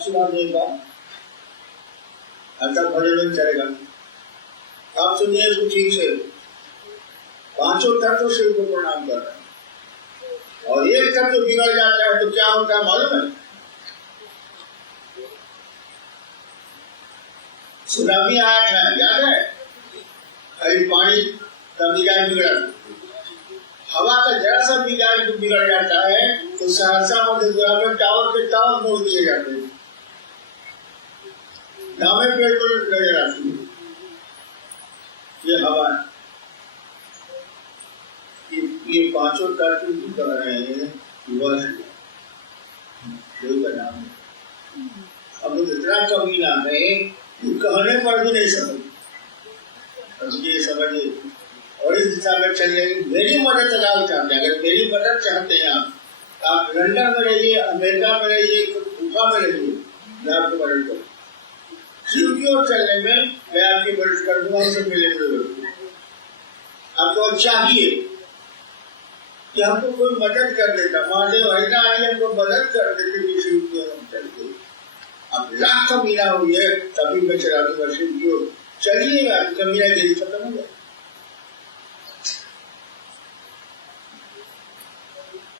आप सुना देगा, अच्छा भजन चलेगा। आप सुनिए इसको ठीक से। पांचों तत्व शिव को प्रणाम कर रहे हैं और एक तत्व बिगड़ जाता है तो क्या होता है मालूम है? सुनामी आया था, याद है? अरे पानी का मिजाज बिगड़ा, हवा का जरा सा मिजाज बिगड़ जाता है तो सहरसा में टावर के टावर मोड़ दिए जाते हैं, नामे पेड़ पर नजर आती है। ये हवा, ये पांचों तत्व कर रहे हैं का नाम है। अब इतना कमीना है कहने पर भी नहीं समझ, ये समझिए और इस दिशा में चलिए। मेरी मदद लगाओ चाहते हैं, अगर मेरी मदद चाहते हैं आप लंदन में रहिए, अमेरिका में रहिए, गुफा में रहिए, मैं आपको मदद करूँ। शिव की ओर चलने में मैं आपकी मदद कर दूंगा, उनसे मिले। आपको चाहिए कि हमको कोई मदद कर देता, महादेव हरिना आए हमको मदद कर देते शिव की ओर चलते। अब लाख कमीना हुई है तभी मैं चला दूंगा शिव की ओर, चलिएगा कमीना गिरी खत्म हो जाए।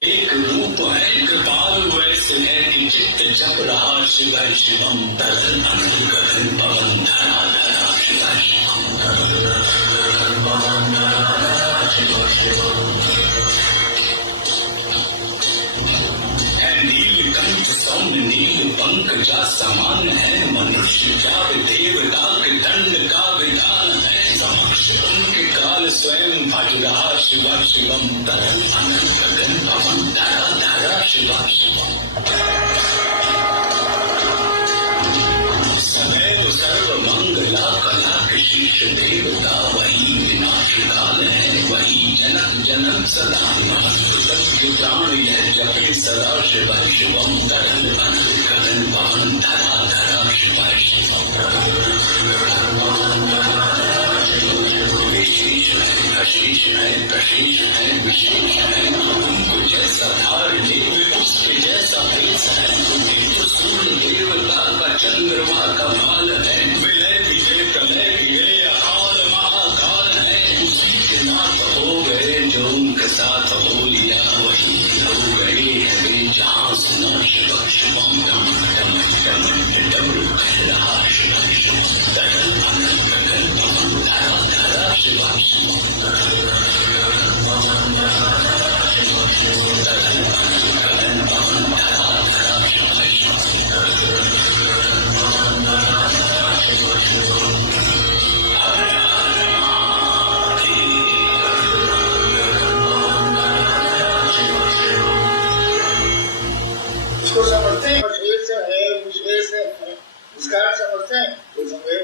एक रूप है कृपाल वैसे है कि चित्त जप रहा शिव शिवम तरल अनल गगन पवन धरा धरा शिव शिवम तरल पवन धरा शिव शिवम। नील कंठ सौम्य नील पंकजा समान है, मनुष्य जाप देवता के दंड का विधान है। समक्ष उनके काल स्वयं भज रहा शिव शिवम तरल अनल गगन पवन धरा धरा शिव शिवम। सदैव सर्व मंगला कला शीर्ष देवता वही विनाश काल है, वही जनक जनक सदा सत्य प्राण यह जपे सदा शिव शिवम तरल अनल गगन पवन धरा धरा शिव शिवम। विशेष है अशेष है प्रशेष है विशेष है, तुमको जैसा धार देव उसके जैसा भेष है। जो सूर्य देवता का चंद्रमा का भाल है, विलय विजय प्रलय विजय अकाल महाकाल है। उसी के नाथ हो गए जो उनके साथ हो लिया, वही हो गए है वे जहाँ सुना शिव शिवम दम दम दम डमरू कह रहा शिव शिवम तरल अनल गगन पवन धरा धरा शिव शिवम। तरल अनल गगन पवन धरा धरा शिव शिवम। इसको समझते हैं, विशेष है विशेष है, इसका अर्थ समझते हैं तो समझे।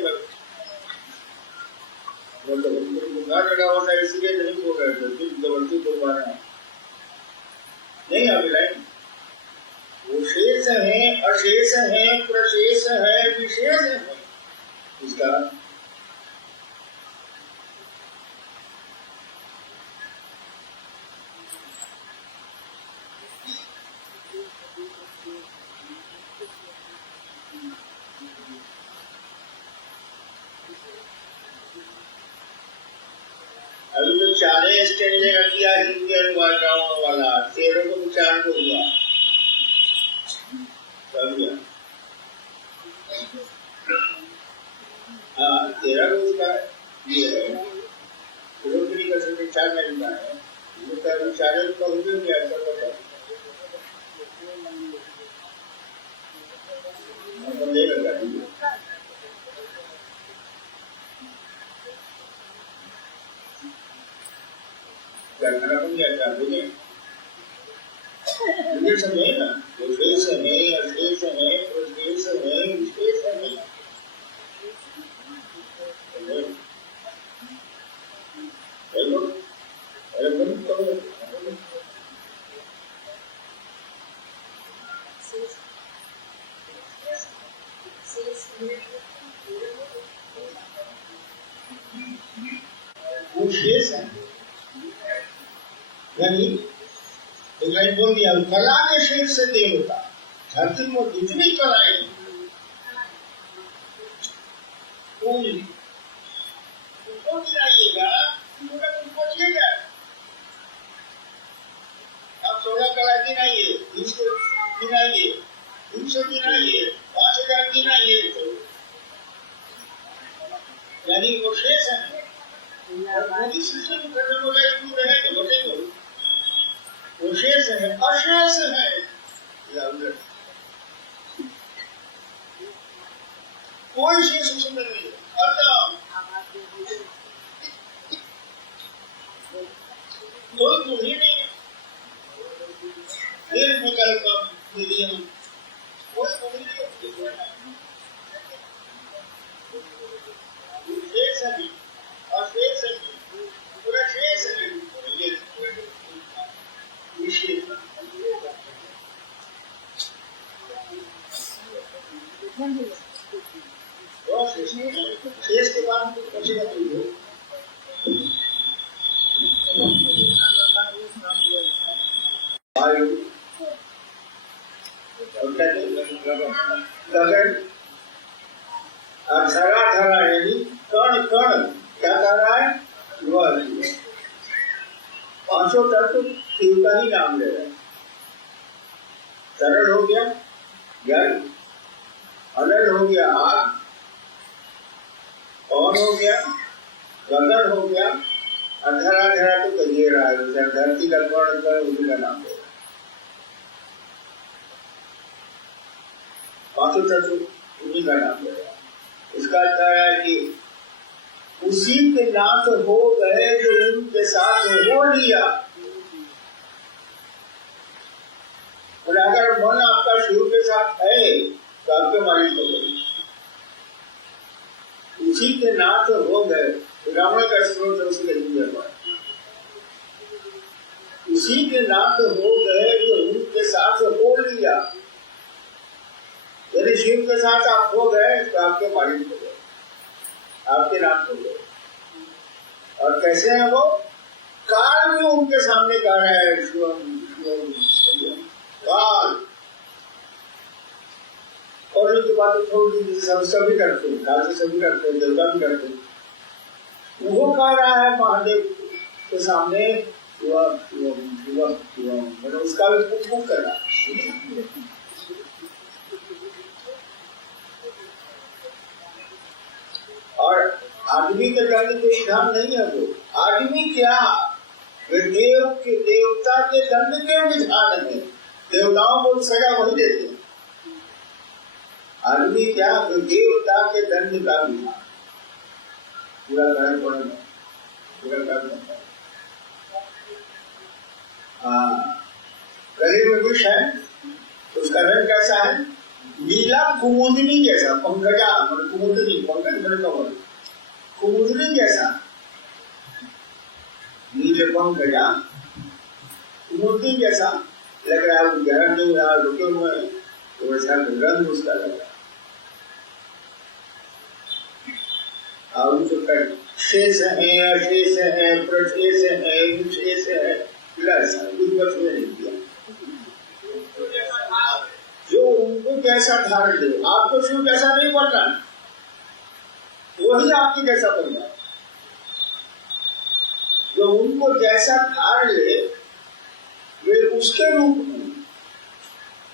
बुखार लगा होता है इसलिए नहीं बोल रहे थे, जबरदस्ती बोलवा रहे हैं नहीं। अभी लाइन वो शेष है अशेष है प्रशेष है विशेष है, इसका अभी तो चारे स्टेज जगह किया हिंदी अनुवाद वाला 13 को 4 को हुआ हाँ 13 को उसका ये है फिरोजपुरी का समय 4 महीना है, उसका अभी 4 को हो गया ऐसा पता नहीं लगा। समय है ना, विशेष है अशेष है प्रशेष है विशेष है। विशेष है यानी बोल दिया कला के शेष से देवता, धरती में जितनी कलाएं फूल उसको गिराइएगा, पूरा फूल पहुंचेगा। आप 16 कला गिनाइए, 20 गिनाइए, 200 गिनाइए, 5000 गिनाइए, तो यानी वो शेष है। पूरी सिस्टम खत्म हो जाएगी, रहेगा बचेगा, वो शेष है, अशेष है। कोई शेष उसमें नहीं है, कोई गुण ही नहीं है। निर्विकल्प निरीह, कोई गुण ही नहीं है। शेष है, अशेष है, पूरा शेष है, विशेष शेष के बाद बचेगा वायु, गगन, धरा यानी कण कण क्या कर रहा है, वह पांचों तत्व शिव का ही नाम ले रहे हैं। तरल हो गया जल, अनल हो गया आग, कौन हो गया गगन हो गया, अंधेरा अंधेरा तो कहिए रहा है, धरती का कण कर उसी का नाम ले रहा है। पांचों तत्व उसी का नाम ले रहा है। इसका अर्थ है कि उसी के नाथ हो गए जो उनके साथ हो लिया। और अगर मन आपका शिव के साथ है तो आपके मालिक हो गए, उसी के नाथ हो गए। रावण का स्रोत उसके लिए उसी के नाथ हो गए जो उनके साथ हो लिया। यदि शिव के साथ आप हो गए तो आपके मालिक हो गए, आपके नाम हो गए। और कैसे है वो, काल में उनके सामने कह रहा है काल। और की बात थोड़ी सभी करते हैं, काल से सभी करते हैं, देवता भी करते हैं। वो कह रहा है महादेव के सामने मतलब उसका भी कुछ कर रहा है। और आदमी के दंड के विधान नहीं है वो, आदमी क्या देव के देवता के दंड के विधान है। देवताओं को सजा वही देते हैं, आदमी क्या देवता के दंड का विधान पूरा करना पड़ेगा, पूरा करना। हाँ, गले में विष है तो उसका रंग कैसा है, नीला कुमुदनी जैसा, पंकजा कुमुदनी, पंकज मेरे कमल कुमुदनी जैसा, नीले पंकजा कुमुदनी जैसा लग रहा है। गहन नहीं रहा, रुके हुए हैं तो वैसा रंग उसका लग रहा है। और जो शेष है, अशेष है, प्रशेष है, विशेष है, कुछ बचने नहीं दिया। जो उनको कैसा धारण ले, आपको शिव कैसा नहीं बनना, वही आपकी जैसा बनना। जो उनको जैसा धारण ले वे उसके रूप में,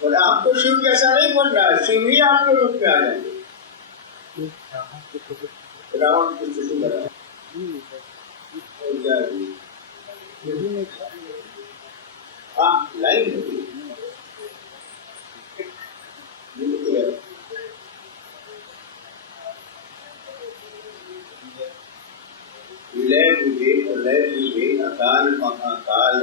और आपको शिव जैसा नहीं बनना है, शिव ही आपके रूप में आ जाएंगे। रावण की स्थिति बना लाइन विलय विवेक लय विवेक अकाल महाकाल।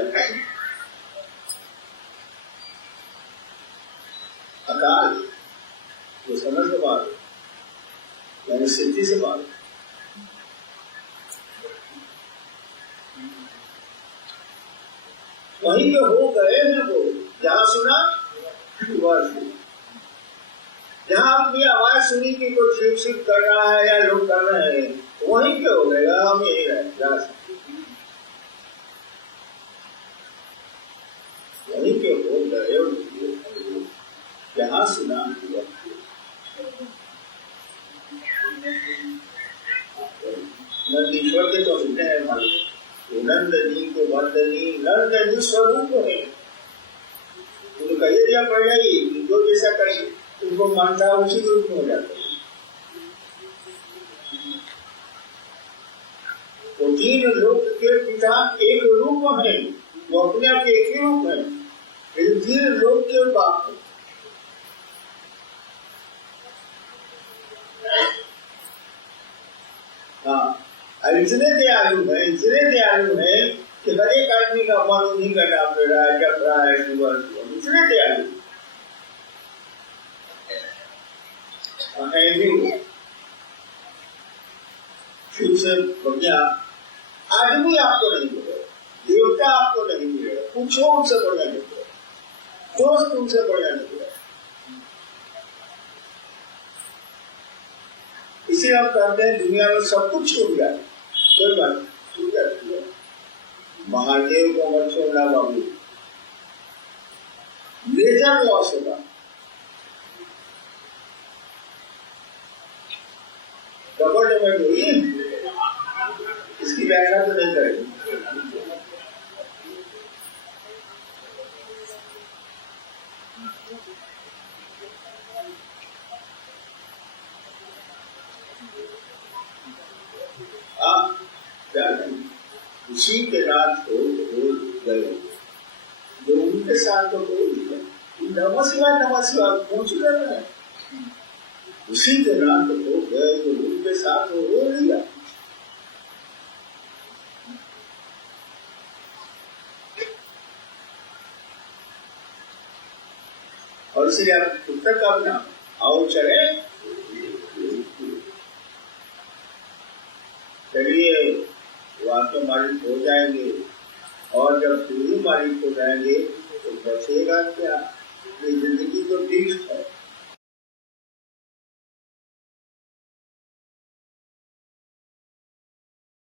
अकाल जो समय से बात यानी सिद्धि से बात, वहीं पे हो गए हैं वो, जहाँ सुना जहाँ अपनी आवाज सुनी कि कोई शिव शिव कर रहा है या लोग कर रहे हैं, वहीं पे हो गएगा। हम यही रहे, वहीं पे हो गए जहाँ सुना। ईश्वर के तो होते हैं भाई, नंदनी को वर्दनी नंदनी स्वरूप है। तो कही दिया पहले ही जो जैसा करे उनको मानता है उसी के रूप में हो जाता है। तो तीन लोक के पिता एक रूप है, वो अपने आप एक ही रूप है, लेकिन तीन लोक के बाप है। हाँ, इतने दयालु है कि हर एक आदमी का मन उन्हीं का नाम ले रहा है, जप रहा है, इतने दयालु फिर से बढ़िया आदमी आपको नहीं मिलेगा, देवता आपको नहीं मिलेगा, पूछो उनसे बढ़िया नहीं मिलेगा, दोस्त उनसे बढ़िया नहीं मिलेगा। इसे आप कहते हैं दुनिया में सब कुछ छूट जाए, कोई बात छूट जाती है। महादेव को मत छोड़ना बाबू, मेजर लॉस होगा। डबल हुई, इसकी व्याख्या तो नहीं करेगी। उसी के नाथ को गए जो उनके साथ तो नमः शिवाय पहुंच गए, उसी के नाथ को गए जो उनके साथ हो लिया। और इसलिए आप पुस्तक का नाम आओ चलिए वहां तो मालिक हो जाएंगे, और जब पूरी मालिक हो जाएंगे तो बचेगा क्या? जिंदगी तो फिक्स है।